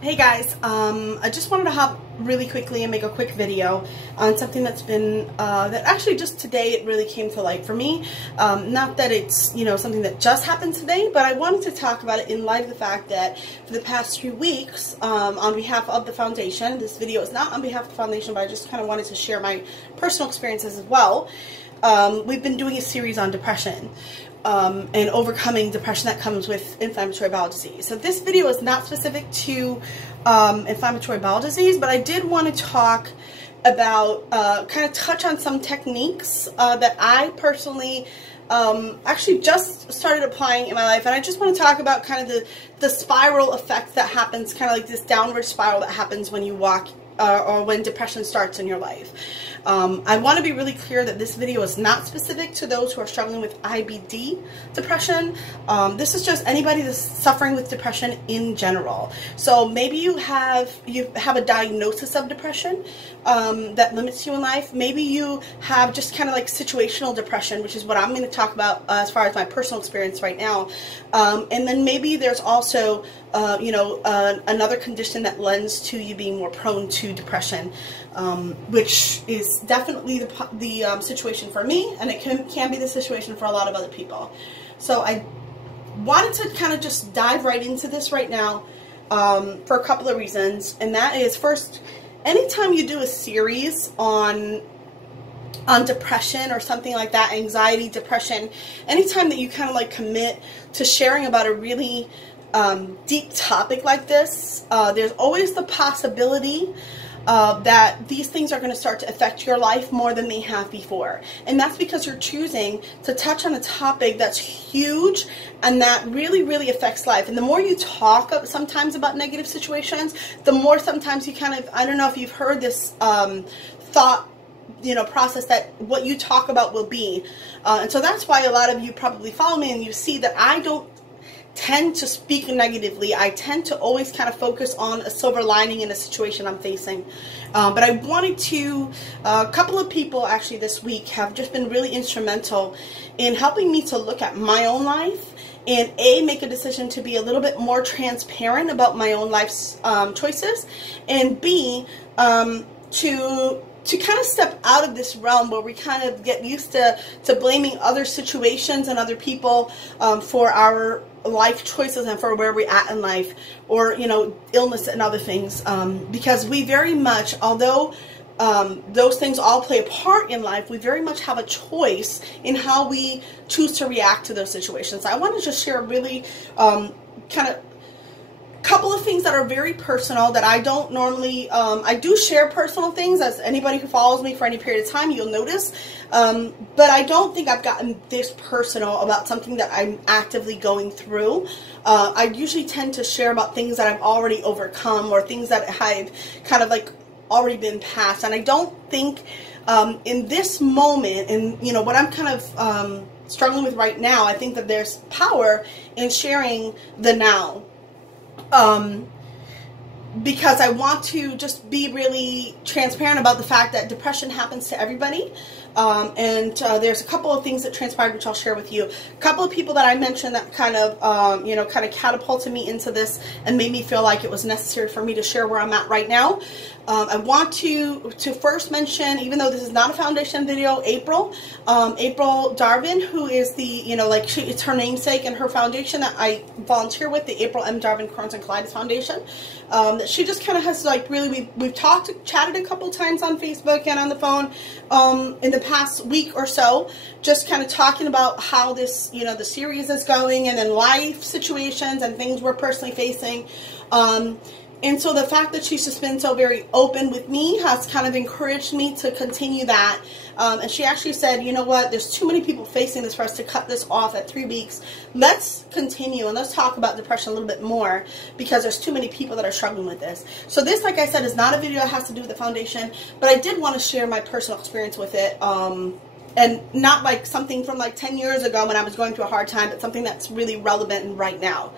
Hey guys, I just wanted to hop really quickly and make a quick video on something that's been, that actually just today it really came to light for me. Not that it's, something that just happened today, but I wanted to talk about it in light of the fact that for the past few weeks, on behalf of the foundation, this video is not on behalf of the foundation, but I just kind of wanted to share my personal experiences as well. We've been doing a series on depression. And overcoming depression that comes with inflammatory bowel disease. So this video is not specific to inflammatory bowel disease, but I did want to talk about, kind of touch on some techniques that I personally actually just started applying in my life. And I just want to talk about kind of the spiral effect that happens, kind of like this downward spiral that happens when you walk or when depression starts in your life. I want to be really clear that this video is not specific to those who are struggling with IBD depression. This is just anybody that's suffering with depression in general. So maybe you have a diagnosis of depression that limits you in life. Maybe you have just kind of like situational depression, which is what I'm going to talk about as far as my personal experience right now. And then maybe there's also another condition that lends to you being more prone to depression, which is definitely the situation for me, and it can be the situation for a lot of other people. So I wanted to kind of just dive right into this right now for a couple of reasons, and that is, first, anytime you do a series on depression or something like that, anxiety, depression, anytime that you kind of like commit to sharing about a really deep topic like this, there's always the possibility that these things are going to start to affect your life more than they have before. And that's because you're choosing to touch on a topic that's huge and that really, really affects life. And the more you talk sometimes about negative situations, the more sometimes you kind of, I don't know if you've heard this thought process that what you talk about will be. And so that's why a lot of you probably follow me and you see that I don't tend to speak negatively. I tend to always kind of focus on a silver lining in a situation I'm facing. But I wanted to, a couple of people actually this week have just been really instrumental in helping me to look at my own life and make a decision to be a little bit more transparent about my own life's choices, and B, to kind of step out of this realm where we kind of get used to blaming other situations and other people for our life choices and for where we're at in life, or illness and other things, because we very much, although those things all play a part in life, we very much have a choice in how we choose to react to those situations. I want to just share a really kind of couple of things that are very personal that I don't normally, I do share personal things, as anybody who follows me for any period of time, you'll notice, but I don't think I've gotten this personal about something that I'm actively going through. I usually tend to share about things that I've already overcome, or things that I've kind of like already been past, and I don't think in this moment, and what I'm kind of struggling with right now, I think that there's power in sharing the now. Because I want to just be really transparent about the fact that depression happens to everybody. And there's a couple of things that transpired which I'll share with you. A couple of people that I mentioned that kind of, kind of catapulted me into this and made me feel like it was necessary for me to share where I'm at right now. I want to first mention, even though this is not a foundation video, April Darvin, who is the, it's her namesake, and her foundation that I volunteer with, the April M. Darvin Crohn's and Colitis Foundation, that she just kind of has like really, we've chatted a couple times on Facebook and on the phone in the past week or so, just kind of talking about how this, the series is going, and then life situations and things we're personally facing. And so the fact that she's just been so very open with me has kind of encouraged me to continue that. And she actually said, you know what, there's too many people facing this for us to cut this off at 3 weeks. Let's continue and let's talk about depression a little bit more, because there's too many people that are struggling with this. So this, like I said, is not a video that has to do with the foundation, but I did want to share my personal experience with it. And not like something from like 10 years ago when I was going through a hard time, but something that's really relevant and right now.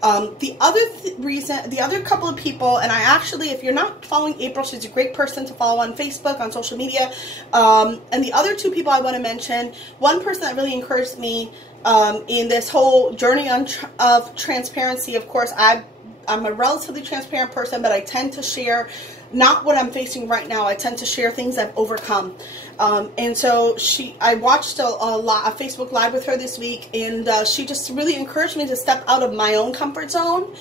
The other couple of people, and I actually, if you're not following April, she's a great person to follow on Facebook, on social media. And the other two people I want to mention, one person that really encouraged me in this whole journey of transparency, of course, I'm a relatively transparent person, but I tend to share not what I'm facing right now. I tend to share things I've overcome. And so I watched a Facebook Live with her this week, and she just really encouraged me to step out of my own comfort zone,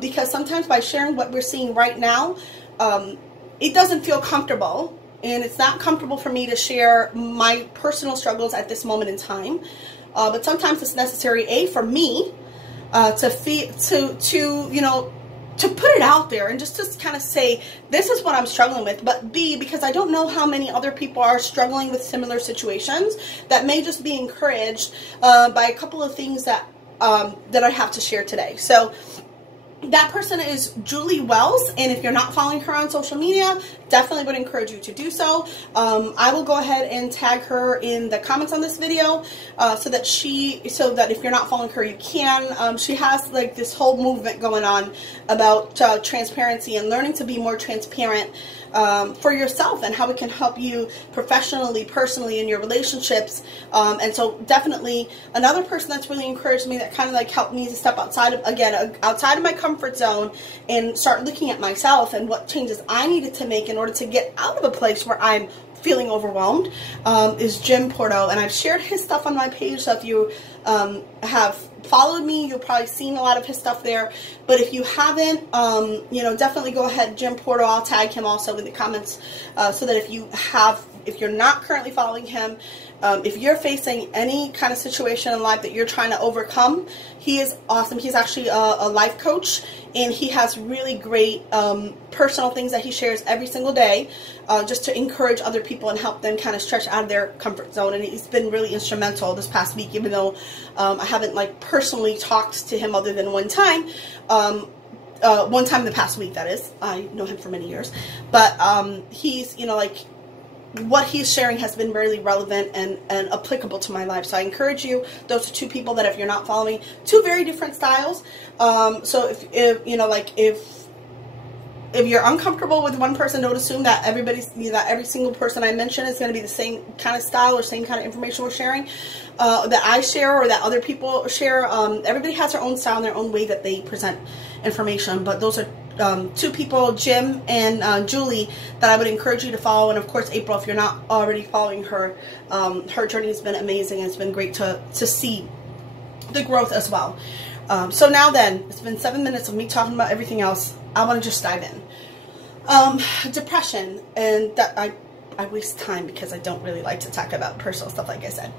because sometimes by sharing what we're seeing right now, it doesn't feel comfortable, and it's not comfortable for me to share my personal struggles at this moment in time. But sometimes it's necessary, for me, to put it out there and just to kind of say, this is what I'm struggling with, but B, because I don't know how many other people are struggling with similar situations that may just be encouraged by a couple of things that I have to share today. So that person is Julie Wells, and if you're not following her on social media, definitely would encourage you to do so. I will go ahead and tag her in the comments on this video, so that if you're not following her, you can. She has like this whole movement going on about transparency and learning to be more transparent for yourself, and how it can help you professionally, personally, in your relationships. And so definitely another person that's really encouraged me, that kind of like helped me to step outside of my comfort zone and start looking at myself and what changes I needed to make in order to get out of a place where I'm feeling overwhelmed, is Jim Porto. And I've shared his stuff on my page, so if you have followed me, you've probably seen a lot of his stuff there. But if you haven't, definitely go ahead, Jim Porto. I'll tag him also in the comments, so that if you're not currently following him, if you're facing any kind of situation in life that you're trying to overcome, he is awesome. He's actually a life coach, and he has really great personal things that he shares every single day, just to encourage other people and help them kind of stretch out of their comfort zone. And he's been really instrumental this past week, even though I haven't like personally talked to him other than one time. One time in the past week, that is. I know him for many years. But he's, what he's sharing has been really relevant and applicable to my life. So I encourage you, those are two people that if you're not following, two very different styles. So if you're uncomfortable with one person, don't assume that every single person I mention is going to be the same kind of style or same kind of information we're sharing, that I share or that other people share. Everybody has their own style and their own way that they present information. But those are two people, Jim and Julie, that I would encourage you to follow. And of course, April, if you're not already following her, her journey has been amazing, and it's been great to see the growth as well. So now then, it's been 7 minutes of me talking about everything else. I want to just dive in. Depression, and that I waste time because I don't really like to talk about personal stuff, like I said.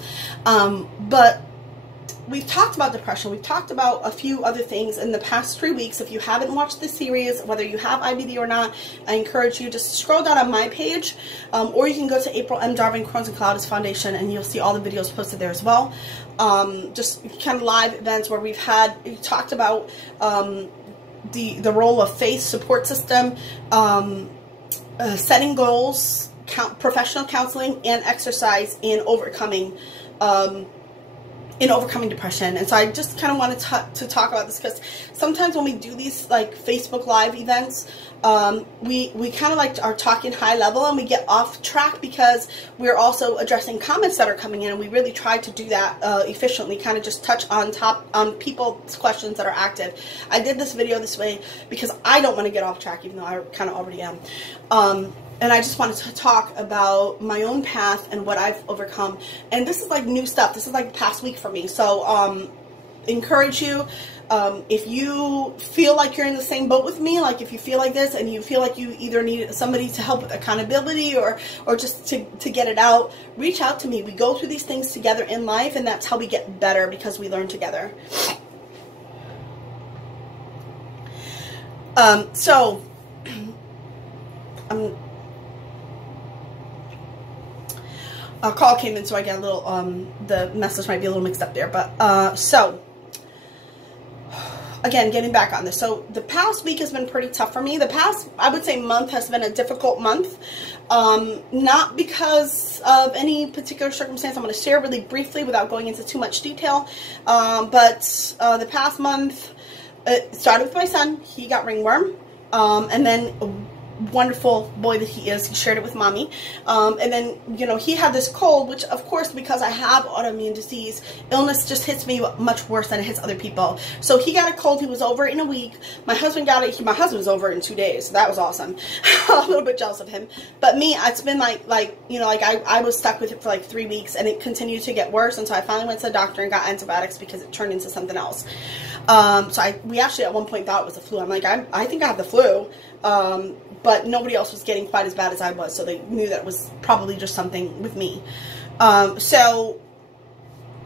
But we've talked about depression. We've talked about a few other things in the past 3 weeks. If you haven't watched this series, whether you have IBD or not, I encourage you just scroll down on my page, or you can go to April M. Darvin Crohn's and Colitis Foundation, and you'll see all the videos posted there as well. Just kind of live events where we've talked about the role of faith support system, setting goals, professional counseling, and exercise in overcoming depression. And so I just kind of wanted to talk about this, because sometimes when we do these like Facebook Live events, we kind of like are talking high level and we get off track, because we're also addressing comments that are coming in, and we really try to do that efficiently, kind of just touch on people's questions that are active. I did this video this way because I don't want to get off track, even though I kind of already am. And I just wanted to talk about my own path and what I've overcome. And this is like new stuff. This is like the past week for me. So encourage you, if you feel like you're in the same boat with me, like if you feel like this and you feel like you either need somebody to help with accountability or just to get it out, reach out to me. We go through these things together in life, and that's how we get better, because we learn together. A call came in, so I get a little, the message might be a little mixed up there. But, so, again, getting back on this. So, the past week has been pretty tough for me. The past, I would say, month has been a difficult month. Not because of any particular circumstance. I'm going to share really briefly without going into too much detail. But the past month, it started with my son. He got ringworm. And then wonderful boy that he is. He shared it with mommy. And then, you know, he had this cold, which of course, because I have autoimmune disease, illness just hits me much worse than it hits other people. So he got a cold. He was over it in a week. My husband got it. My husband was over it in 2 days. So that was awesome. A little bit jealous of him. But me, it's been you know, like I was stuck with it for like 3 weeks, and it continued to get worse. And so I finally went to the doctor and got antibiotics because it turned into something else. So we actually at one point thought it was the flu. I'm like, I think I have the flu. But nobody else was getting quite as bad as I was, so they knew that it was probably just something with me. So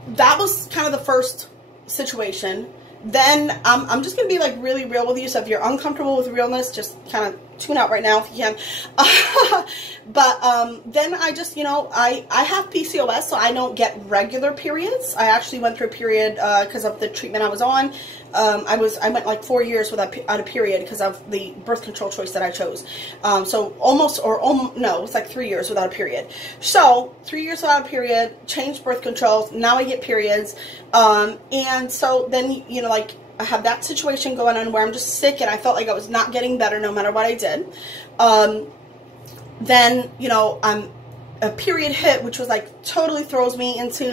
that was kind of the first situation. Then I'm just going to be like really real with you, so if you're uncomfortable with realness, just kind of tune out right now if you can. But then I just, you know, I have PCOS, so I don't get regular periods. I actually went through a period because of the treatment I was on. I went like 4 years without a period because of the birth control choice that I chose. So no, it was like 3 years without a period. So 3 years without a period, changed birth controls. Now I get periods. And so then, you know, like I have that situation going on where I'm just sick and I felt like I was not getting better no matter what I did. Then, you know, a period hit, which was like totally throws me into,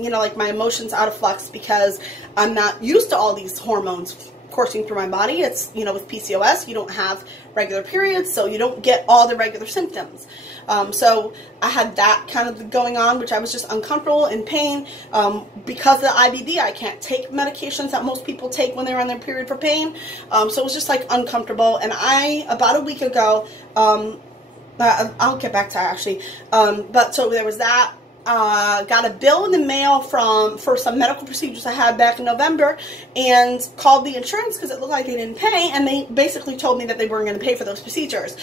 you know, like my emotions out of flux because I'm not used to all these hormones coursing through my body. It's, you know, with PCOS, you don't have regular periods, so you don't get all the regular symptoms. So I had that kind of going on, which I was just uncomfortable, in pain. Because of the IBD, I can't take medications that most people take when they're on their period for pain. So it was just like uncomfortable. And about a week ago, I'll get back to that actually. But so there was that. Got a bill in the mail for some medical procedures I had back in November, and called the insurance because it looked like they didn't pay, and they basically told me that they weren't going to pay for those procedures.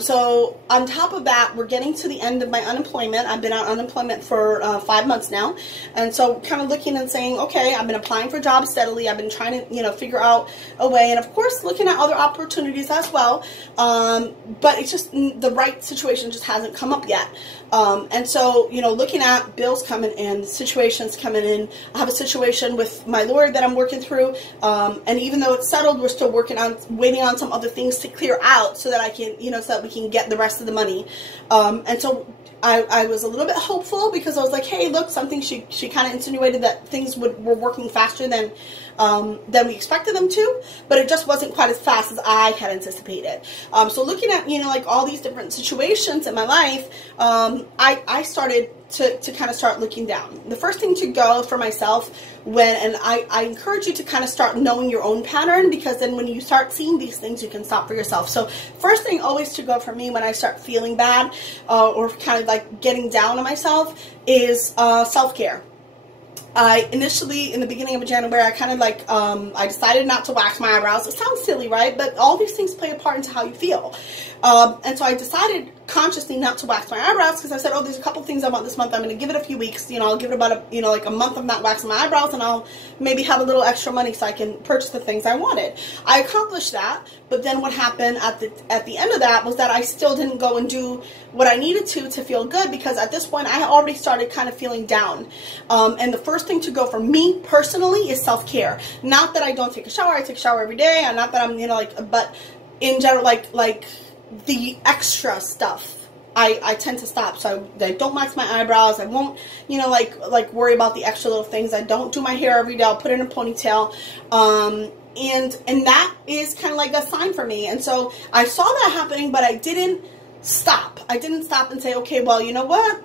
So on top of that, we're getting to the end of my unemployment. I've been on unemployment for 5 months now, and so kind of looking and saying, okay, I've been applying for jobs steadily. I've been trying to, you know, figure out a way, and of course looking at other opportunities as well. But it's just the right situation just hasn't come up yet. And so, you know, looking at bills coming in, situations coming in. I have a situation with my lawyer that I'm working through, and even though it's settled, we're still waiting on some other things to clear out so that I can, you know, so that we can get the rest of the money. And so I was a little bit hopeful because I was like, hey, look, something she kind of insinuated that things were working faster than we expected them to, but it just wasn't quite as fast as I had anticipated. So looking at, you know, like all these different situations in my life, I started to kind of start looking down. The first thing to go for myself and I encourage you to kind of start knowing your own pattern, because then when you start seeing these things, you can stop for yourself. So first thing always to go for me when I start feeling bad or kind of like getting down on myself is self-care. I initially, in the beginning of January, I kind of like, I decided not to wax my eyebrows. It sounds silly, right? But all these things play a part into how you feel. And so I decided consciously not to wax my eyebrows because I said, oh, there's a couple things I want this month. I'm going to give it a few weeks. You know, I'll give it about like a month of not waxing my eyebrows, and I'll maybe have a little extra money so I can purchase the things I wanted. I accomplished that, but then what happened at the end of that was that I still didn't go and do what I needed to feel good, because at this point I already started kind of feeling down. And the first thing to go for me personally is self-care. Not that I don't take a shower. I take a shower every day, and not that I'm, you know, like, but in general, like the extra stuff, I tend to stop. So I don't wax my eyebrows. I won't, you know, like worry about the extra little things. I don't do my hair every day. I'll put it in a ponytail. And that is kind of like a sign for me. And so I saw that happening, but I didn't stop. I didn't stop and say, okay, well, you know what?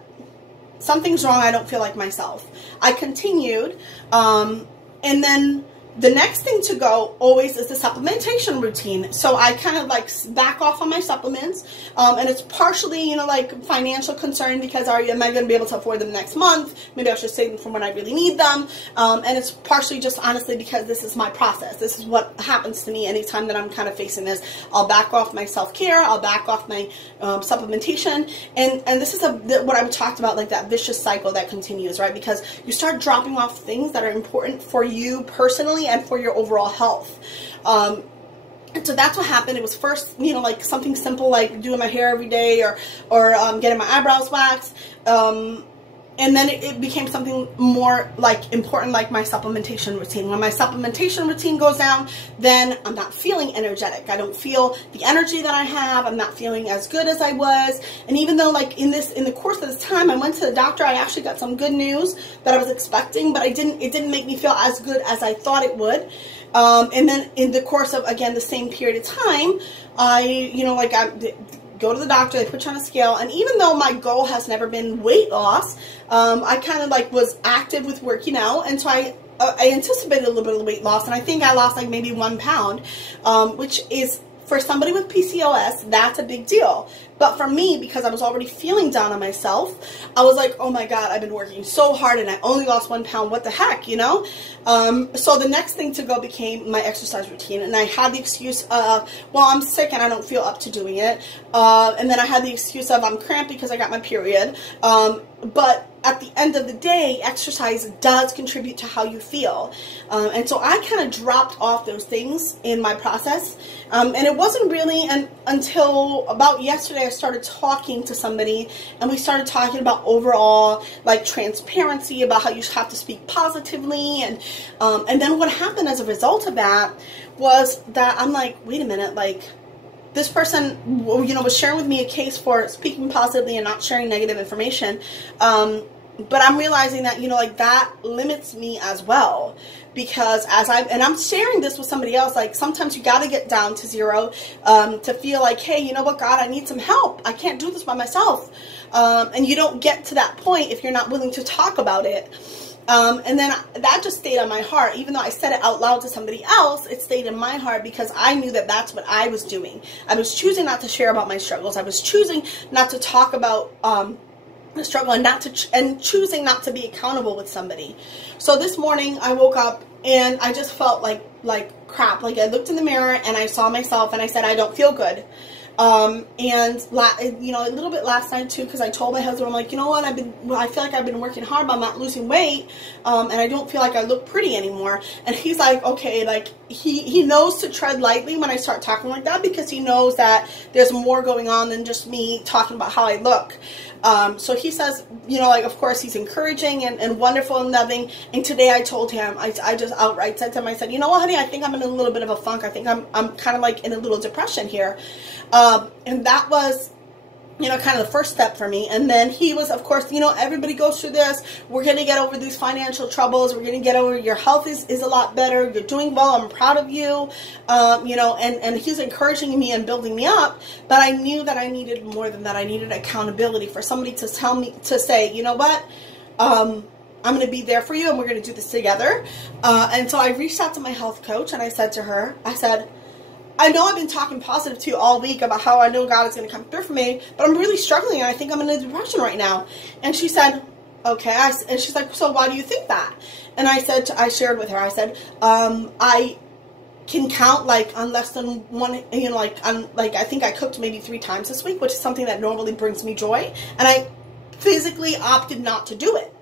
Something's wrong. I don't feel like myself. I continued. And then the next thing to go always is the supplementation routine. So I kind of like back off on my supplements. And it's partially, you know, like financial concern, because am I going to be able to afford them next month? Maybe I should save them from when I really need them. And it's partially just honestly because this is my process. This is what happens to me anytime that I'm kind of facing this. I'll back off my self-care. I'll back off my supplementation. And this is what I talked about, like that vicious cycle that continues, right? Because you start dropping off things that are important for you personally and for your overall health. And so that's what happened. It was first, you know, like something simple like doing my hair every day or getting my eyebrows waxed. And then it became something more like important, like my supplementation routine. When my supplementation routine goes down, then I'm not feeling energetic. I don't feel the energy that I have. I'm not feeling as good as I was. And even though like in the course of this time, I went to the doctor, I actually got some good news that I was expecting, but it didn't make me feel as good as I thought it would. And then in the course of, again, the same period of time, I go to the doctor, they put you on a scale, and even though my goal has never been weight loss, I kind of like was active with working out, and so I anticipated a little bit of weight loss, and I think I lost like maybe 1 pound, which is, for somebody with PCOS, that's a big deal. But for me, because I was already feeling down on myself, I was like, oh my God, I've been working so hard and I only lost 1 pound. What the heck, you know? So the next thing to go became my exercise routine. And I had the excuse of, well, I'm sick and I don't feel up to doing it. And then I had the excuse of I'm cramped because I got my period. But at the end of the day, exercise does contribute to how you feel. And so I kind of dropped off those things in my process. And it wasn't really until about yesterday I started talking to somebody, and we started talking about overall like transparency, about how you have to speak positively. And then what happened as a result of that was that I'm like, wait a minute, like, this person, you know, was sharing with me a case for speaking positively and not sharing negative information. But I'm realizing that, you know, like that limits me as well, because and I'm sharing this with somebody else, like sometimes you got to get down to zero, to feel like, hey, you know what, God, I need some help. I can't do this by myself. And you don't get to that point if you're not willing to talk about it. And then that just stayed on my heart. Even though I said it out loud to somebody else, it stayed in my heart because I knew that that's what I was doing. I was choosing not to share about my struggles. I was choosing not to talk about the struggle, and choosing not to be accountable with somebody. So this morning I woke up and I just felt like crap. Like I looked in the mirror and I saw myself and I said, I don't feel good. And you know, a little bit last night too, because I told my husband, I'm like, you know what, I feel like I've been working hard, but I'm not losing weight, and I don't feel like I look pretty anymore. And he's like, okay, like he knows to tread lightly when I start talking like that, because he knows that there's more going on than just me talking about how I look. So he says, you know, like, of course he's encouraging and wonderful and loving. And today I told him, I just outright said to him, I said, you know what, honey, I think I'm in a little bit of a funk. I think I'm kind of like in a little depression here. And that was, you know, kind of the first step for me. And then he was, of course, you know, everybody goes through this. We're going to get over these financial troubles. We're going to get over, your health is a lot better. You're doing well. I'm proud of you. You know, and he's encouraging me and building me up. But I knew that I needed more than that. I needed accountability for somebody to tell me, to say, you know what, I'm going to be there for you and we're going to do this together. And so I reached out to my health coach and I said to her, I said, I know I've been talking positive to you all week about how I know God is going to come through for me, but I'm really struggling and I think I'm in a depression right now. And she said, okay. And she's like, so why do you think that? And I shared with her, I said, I can count like on less than one, you know, like I think I cooked maybe 3 times this week, which is something that normally brings me joy. And I physically opted not to do it.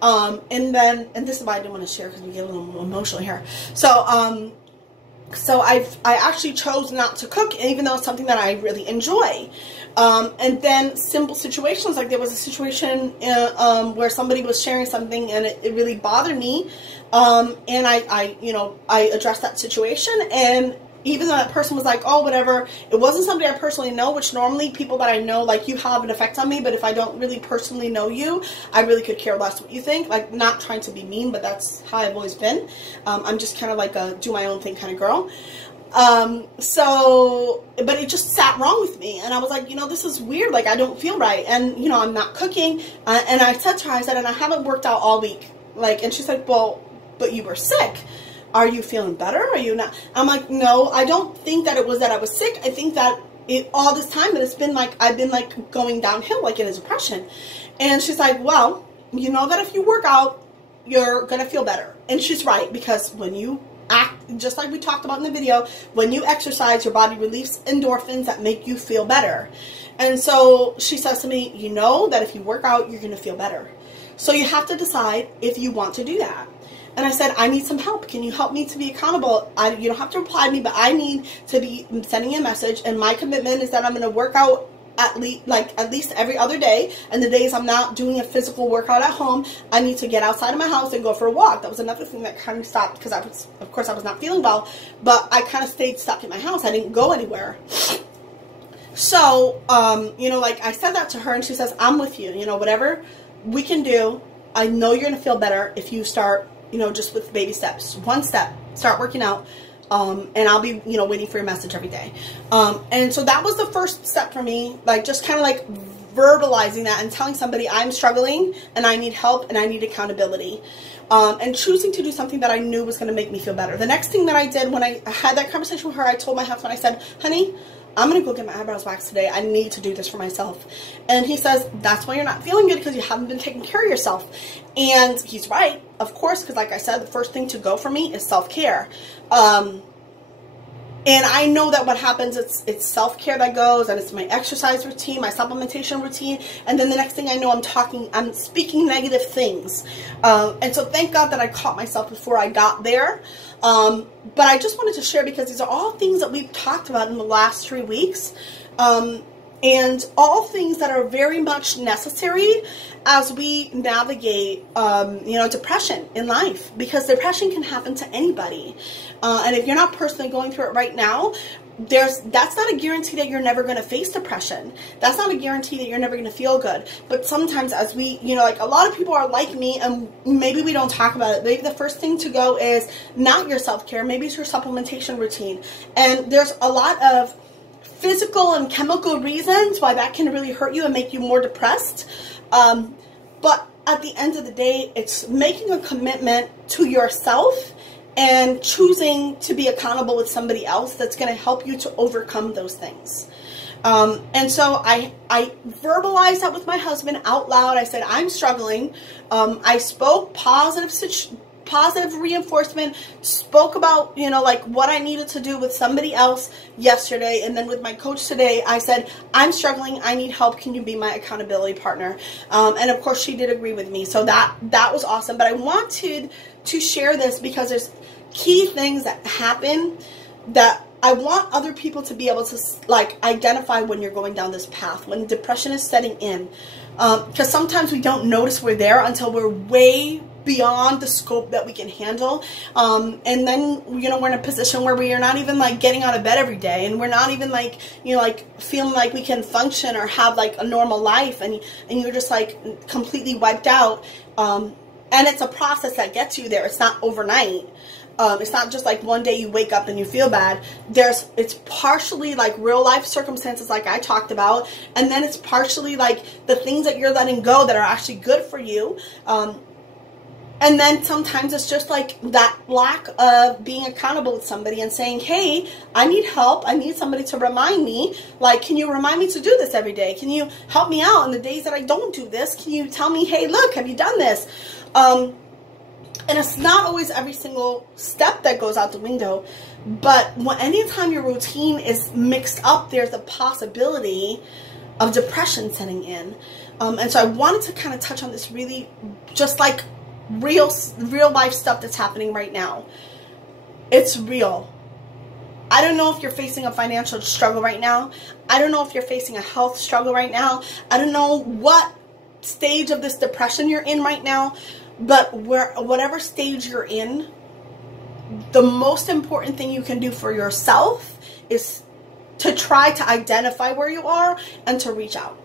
And this is why I didn't want to share, because we get a little emotional here. So I actually chose not to cook, even though it's something that I really enjoy. And then simple situations, like there was a situation where somebody was sharing something and it really bothered me. And I addressed that situation, and even though that person was like, oh, whatever, it wasn't somebody I personally know, which normally people that I know, like, you have an effect on me, but if I don't really personally know you, I really could care less what you think. Like, not trying to be mean, but that's how I've always been. I'm just kind of like a do my own thing kind of girl. But it just sat wrong with me, and I was like, you know, this is weird, like, I don't feel right, and, you know, I'm not cooking, and I said to her, I said, and I haven't worked out all week, like, and she's like, well, but you were sick. Are you feeling better? Are you not? I'm like, no, I don't think that it was that I was sick. I think that all this time that it's been like, I've been like going downhill, like in a depression. And she's like, well, you know that if you work out, you're going to feel better. And she's right, because when you act, just like we talked about in the video, when you exercise, your body releases endorphins that make you feel better. And so she says to me, you know that if you work out, you're going to feel better. So you have to decide if you want to do that. And I said, I need some help. Can you help me to be accountable? You don't have to reply to me, but I need to be sending you a message. And my commitment is that I'm going to work out at least every other day. And the days I'm not doing a physical workout at home, I need to get outside of my house and go for a walk. That was another thing that kind of stopped, because of course I was not feeling well, but I kind of stayed stuck in my house. I didn't go anywhere. So, you know, like I said that to her, and she says, I'm with you, you know, whatever we can do. I know you're going to feel better if you start, you know, just with baby steps. One step, start working out. And I'll be, you know, waiting for your message every day. And so that was the first step for me, like just kind of like verbalizing that and telling somebody I'm struggling and I need help and I need accountability. And choosing to do something that I knew was going to make me feel better. The next thing that I did when I had that conversation with her, I told my husband, I said, honey, I'm going to go get my eyebrows waxed today. I need to do this for myself. And he says, that's why you're not feeling good, because you haven't been taking care of yourself. And he's right, of course, because like I said, the first thing to go for me is self-care. And I know that what happens, it's self-care that goes, and it's my exercise routine, my supplementation routine, and then the next thing I know, I'm speaking negative things. And so thank God that I caught myself before I got there. But I just wanted to share, because these are all things that we've talked about in the last 3 weeks. And all things that are very much necessary as we navigate, you know, depression in life, because depression can happen to anybody. And if you're not personally going through it right now, that's not a guarantee that you're never going to face depression. That's not a guarantee that you're never going to feel good. But sometimes, as we, you know, like a lot of people are like me, and maybe we don't talk about it. Maybe the first thing to go is not your self-care. Maybe it's your supplementation routine. And there's a lot of physical and chemical reasons why that can really hurt you and make you more depressed. But at the end of the day, it's making a commitment to yourself and choosing to be accountable with somebody else that's going to help you to overcome those things. And so I verbalized that with my husband out loud. I said, I'm struggling. I spoke positive reinforcement, spoke about, you know, like what I needed to do with somebody else yesterday. And then with my coach today, I said, I'm struggling. I need help. Can you be my accountability partner? And of course she did agree with me. So that was awesome. But I wanted to share this because there's key things that happen that I want other people to be able to like identify when you're going down this path, when depression is setting in. Because sometimes we don't notice we're there until we're way beyond the scope that we can handle. And then, you know, we're in a position where we are not even like getting out of bed every day, and we're not even like, you know, like feeling like we can function or have like a normal life, and you're just like completely wiped out. And it's a process that gets you there. It's not overnight. It's not just like one day you wake up and you feel bad. It's partially like real life circumstances like I talked about, and then it's partially like the things that you're letting go that are actually good for you. And then sometimes it's just like that lack of being accountable with somebody and saying, hey, I need help. I need somebody to remind me. Like, can you remind me to do this every day? Can you help me out on the days that I don't do this? Can you tell me, hey, look, have you done this? And it's not always every single step that goes out the window. But anytime your routine is mixed up, there's a possibility of depression setting in. And so I wanted to kind of touch on this really just like real life stuff that's happening right now. It's real. I don't know if you're facing a financial struggle right now. I don't know if you're facing a health struggle right now. I don't know what stage of this depression you're in right now, but whatever stage you're in, the most important thing you can do for yourself is to try to identify where you are and to reach out.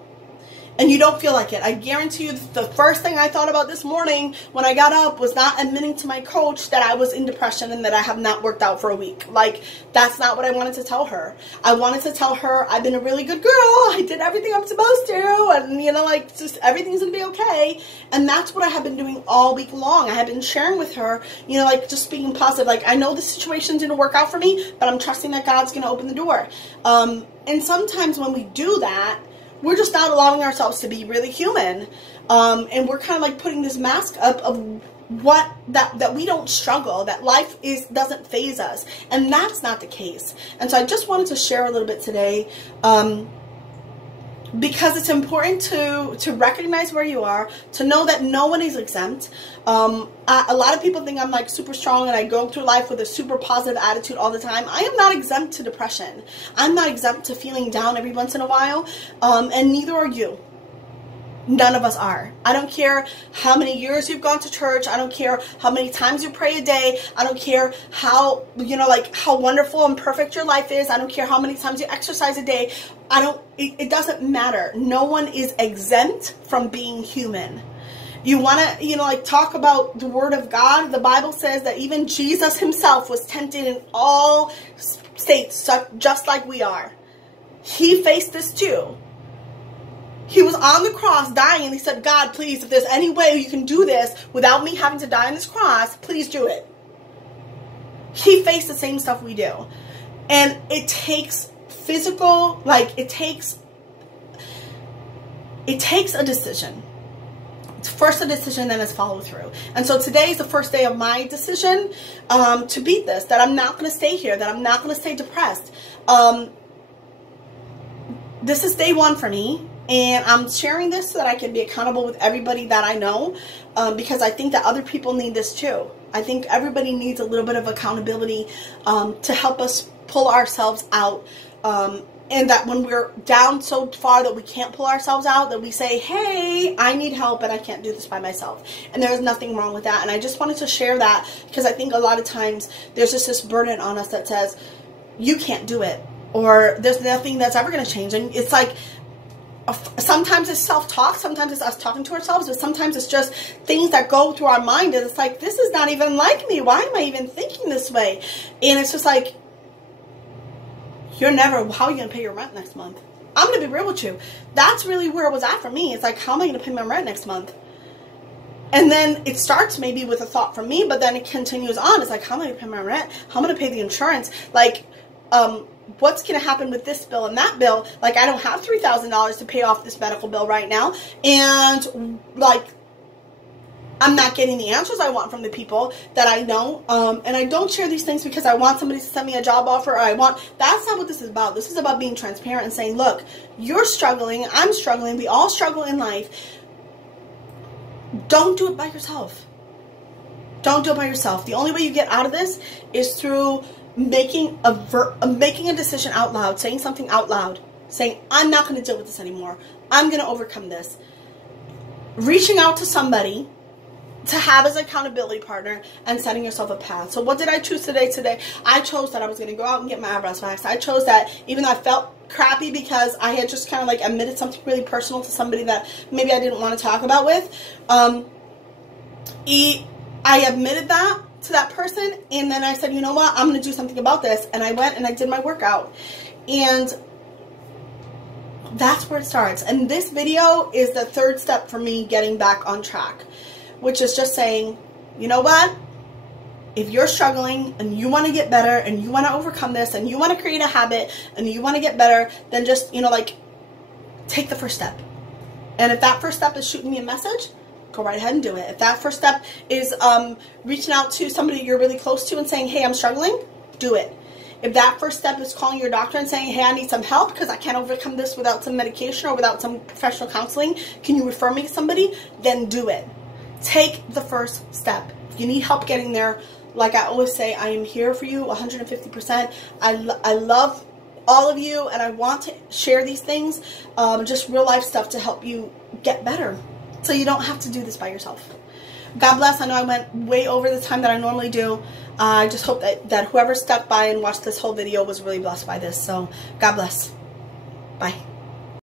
And you don't feel like it. I guarantee you the first thing I thought about this morning when I got up was not admitting to my coach that I was in depression and that I have not worked out for a week. Like, that's not what I wanted to tell her. I wanted to tell her I've been a really good girl. I did everything I'm supposed to. And, you know, like, just everything's going to be okay. And that's what I have been doing all week long. I have been sharing with her, you know, like, just speaking positive. Like, I know the situation didn't work out for me, but I'm trusting that God's going to open the door. And sometimes when we do that, we're just not allowing ourselves to be really human. And we're kind of like putting this mask up of that we don't struggle, that life doesn't faze us. And that's not the case. And so I just wanted to share a little bit today. because it's important to recognize where you are, to know that no one is exempt. A lot of people think I'm like super strong and I go through life with a super positive attitude all the time. I am not exempt to depression. I'm not exempt to feeling down every once in a while, and neither are you. None of us are. I don't care how many years you've gone to church. I don't care how many times you pray a day. I don't care how, like how wonderful and perfect your life is. I don't care how many times you exercise a day. It doesn't matter. No one is exempt from being human. You want to, like talk about the word of God. The Bible says that even Jesus himself was tempted in all states, just like we are. He faced this too. He was on the cross dying and he said, God, please, if there's any way you can do this without me having to die on this cross, please do it. He faced the same stuff we do. And it takes physical, it takes a decision. It's first a decision, then it's follow through. And so today is the first day of my decision to beat this, that I'm not going to stay here, that I'm not going to stay depressed. This is day one for me. And I'm sharing this so that I can be accountable with everybody that I know, because I think that other people need this too. I think everybody needs a little bit of accountability to help us pull ourselves out, and that when we're down so far that we can't pull ourselves out, that we say, hey, I need help and I can't do this by myself. And there is nothing wrong with that. And I just wanted to share that because I think a lot of times there's just this burden on us that says, you can't do it, or there's nothing that's ever going to change. And it's like, sometimes it's self-talk, sometimes it's us talking to ourselves, but sometimes it's just things that go through our mind and it's like, this is not even like me. Why am I even thinking this way? And it's just like, how are you going to pay your rent next month? I'm going to be real with you. That's really where it was at for me. It's like, how am I going to pay my rent next month? And then it starts maybe with a thought from me, but then it continues on. It's like, how am I going to pay my rent? How am I going to pay the insurance? What's going to happen with this bill and that bill? Like, I don't have $3,000 to pay off this medical bill right now. And, I'm not getting the answers I want from the people that I know. And I don't share these things because I want somebody to send me a job offer, or that's not what this is about. This is about being transparent and saying, look, you're struggling, I'm struggling, we all struggle in life. Don't do it by yourself. Don't do it by yourself. The only way you get out of this is through making a decision out loud, saying something out loud, saying, I'm not going to deal with this anymore. I'm going to overcome this. Reaching out to somebody to have as an accountability partner and setting yourself a path. So what did I choose today? I chose that I was going to go out and get my eyebrows waxed. I chose that even though I felt crappy because I had just kind of admitted something really personal to somebody that maybe I didn't want to talk about with. I admitted that to that person, and then I said, you know what, I'm going to do something about this, and I went and I did my workout, and that's where it starts. And this video is the third step for me getting back on track, which is just saying, you know what, if you're struggling and you want to get better and you want to overcome this and you want to create a habit and you want to get better, then just, take the first step. And if that first step is shooting me a message, go right ahead and do it. If that first step is reaching out to somebody you're really close to and saying, hey, I'm struggling, do it. If that first step is calling your doctor and saying, hey, I need some help because I can't overcome this without some medication or without some professional counseling, can you refer me to somebody? Then do it. Take the first step. If you need help getting there, like I always say, I am here for you 150%. I love all of you, and I want to share these things, just real life stuff to help you get better, so you don't have to do this by yourself. God bless. I know I went way over the time that I normally do. I just hope that whoever stuck by and watched this whole video was really blessed by this. So God bless. Bye.